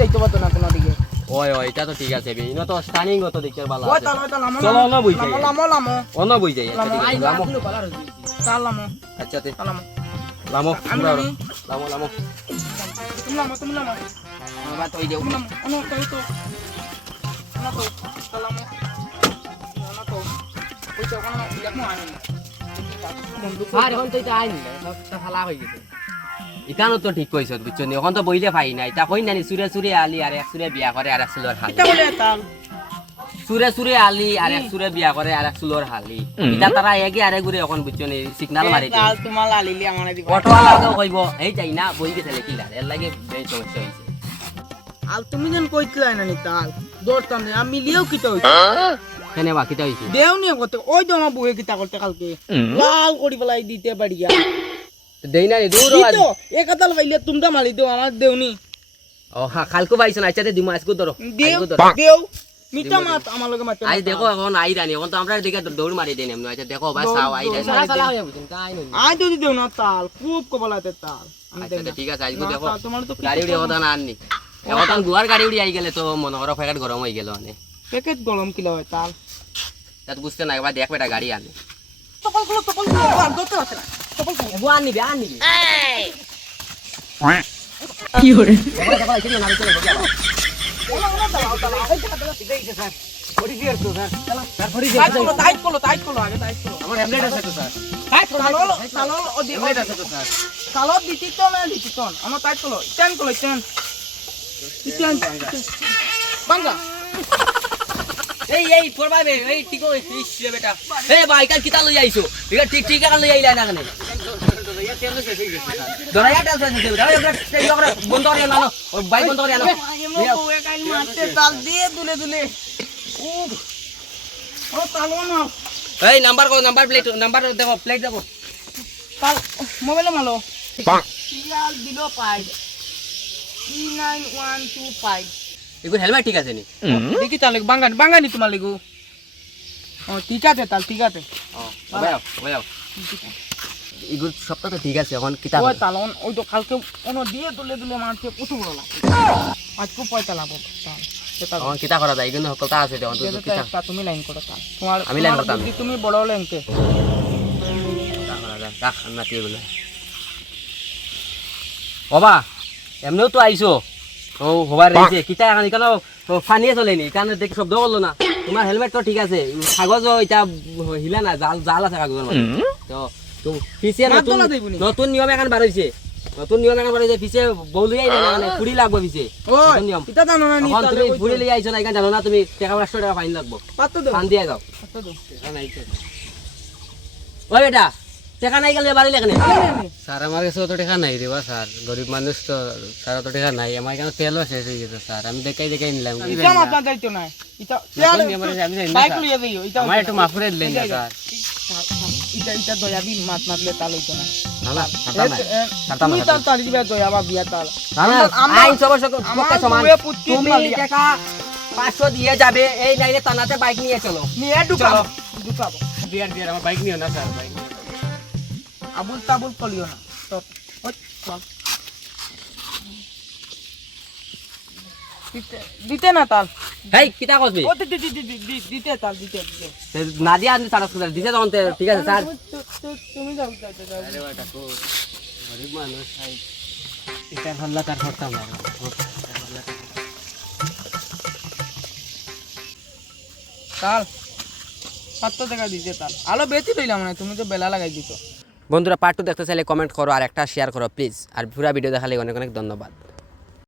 দেখতে পাতো না কোনো দিকে ওই ওই এটা তো ঠিক আছে বে ইনো তো স্টানিং তো দেখতে ভালো ওই আছে তাল লামো চলো না বুঝ যাই লামো অন্য বুঝ যাই আচ্ছা ঠিক আছে লামো তাল লামো আচ্ছা তে লামো লামো আমি লামো লামো তুমি লামো আমরা তো ওই দেও তুমি লামো অনো তাই তো না তো তাল লামো না তো ওই তো কোনো দেখমু আনি আর এখন তো এটা আইন সবটা ফালা হয়ে গেছে ইকানো তো ঠিক কইছ বুঝছনি এখন তো বইলে পাই না এটা কই নানি সুরে সুরে আলি আর এক সুরে বিয়া করে আর এক সুলোর হালি এটা বলে তাল সুরে সুরে আলি আর এক সুরে বিয়া করে আর এক সুলোর হালি এটা তারা এগে আরে ঘুরে এখন বুঝছনি সিগন্যাল মারি দেয় তাল তোমার লালিলি আমারে দিব অটো আলাদা কইব এই যাই না বই গেছে লেখিলার এর লাগে বেশ সমস্যা হইছে আল তুমি যেন কইতলাই না নি তাল দৌড়তাম না আমি লিয়েও কিতা হইছে কেনে বাকিটা হইছে দেও নি কত ওই তো আমার বউয়ে কিতা করতে কালকে লাল করি বলাই দিতে পারিয়া দেই না দূর তো একাতাল পাইলে তোমরা মারি দেও আমার দেওনি ও হ্যাঁ কালকে পাইছ না আচ্ছা দিমু আজকে ধরো দেও দেও মিটা মাত আমার লগে মাতে আই দেখো এখন আই রানি এখন তো আমরা দিকে দৌড় মারি দেন এমনি আচ্ছা দেখো ভাই সাও আই রানি আই তো দেও না তাল খুব কবলাতে তাল আমি দেখ আচ্ছা ঠিক আছে আজকে দেখো তোমার তো গাড়ি উড়ে কথা না আননি এখন গুয়ার গাড়ি উড়ে আই গেলে তো মনে করো প্যাকেট গরম হয়ে গেল মানে প্যাকেট গরম কিলো হয় তাল তাত বুঝতে না একবার দেখ বেটা গাড়ি আনে তপল গুলো আর দতে আছে না তপল গো আনবি আনবি কি হরে টাইট করলো আগে টাইট করলো আমার হ্যামলেট আছে তো স্যার সালো ও দি হ্যামলেট আছে তো স্যার সালো দিতি তো না দিতি তো আমার টাইট করলো টেন করলো টেন বাঙ্গা এই পড়বা বে এই ঠিক ইস রে বেটা এ ভাই কাল কিতা লই আইছো ঠিক ঠিক ঠিক কাল লই আইলা না কেন দরায়া টাল আছে বেটা বন্ধ করে না ও ভাই বন্ধ করে না মারতে তাল দিয়ে দুলে দুলে ও তালো না এই নাম্বার কো নাম্বার প্লেট নাম্বার দেখো প্লেট দেখো তাল মোবাইলে মালো সিরিয়াল দিলো পাই 39125 এগুলো হেলমেট ঠিক আছে নি দেখি তাহলে বাঙ্গানি তোমার লেগু ও ঠিক আছে তাল ঠিক আছে ও ভাইও এগুলো সবটা তো ঠিক আছে এখন কিতা ওই তাল ওই তো কালকে ওনো দিয়ে দুলে দুলে মারছে কত বড় লাগে আজকে পয়সা লাভ তাল সেটা এখন কিতা করা যায় এগুলো কথা আছে দেখুন তো কিতা তা তুমি লাইন করো তাল তোমার আমি লাইন করতাম। যদি তুমি বড় লেনকে রাখ না কি বলে বাবা এমনিও তো আইছো ও হবার রয়েছে কিতা এখন কেন ফানিয়ে চলেনি কারণ দেখি শব্দ করলো না তোমার হেলমেট তো ঠিক আছে কাগজ এটা হিলা না জাল জাল আছে কাগজের মধ্যে তো ফিসে নতুন নিয়ম এখন বার হয়েছে নতুন নিয়ম এখন বার হয়েছে ফিসে বউলি আই না মানে কুড়ি লাগবে ফিসে নতুন নিয়ম এটা জানো না নি এখন তুমি ফুড়ি লিয়ে আইছো না এখানে জানো না তুমি টাকা 500 টাকা ফাইন লাগবে পাত্র দাও ফান দিয়ে যাও পাত্র দাও ওই বেটা টাকা নাই গেলে বাড়ি লেখনে স্যার আমার কাছে অত টাকা নাই রে বা স্যার গরিব মানুষ তো স্যার অত টাকা নাই আমার এখানে তেলও শেষ হয়ে গেছে স্যার আমি দেখাই নিলাম এটা মাথা দাইতো না এটা বাইক লিয়ে দিও এটা আমার একটু মাফ করে দিলেন না স্যার এটা দয়া দি মাত মাতলে তাল হইতো না না ছাতা নাই ছাতা তুমি নাই তাল তাল দিবা দয়া বা বিয়া তাল না আইন সবার পক্ষে সমান তুমি টাকা 500 দিয়ে যাবে এই লাইনে তানাতে বাইক নিয়ে চলো নিয়ে ঢুকাবো বিয়ার আমার বাইক নিও না স্যার বাইক আবুল তাবুল কলিও না তো দিতে না তাল হেই কিটা করবি ও দিতে তাল দিতে না দিয়া আনতে সারা সুদা দিতে তখন ঠিক আছে স্যার তুমি যাও আরে বাটা কো গরিব মানুষ ভাই এটা ভাল্লা তার করতাম না তাল 7 টাকা দিতে তাল আলো বেশি লইলাম না তুমি তো বেলা লাগাই দিছো বন্ধুরা পার্ট 2 দেখতে চাইলে কমেন্ট করো আর একটা শেয়ার করো প্লিজ আর পুরো ভিডিও দেখালে অনেক অনেক ধন্যবাদ।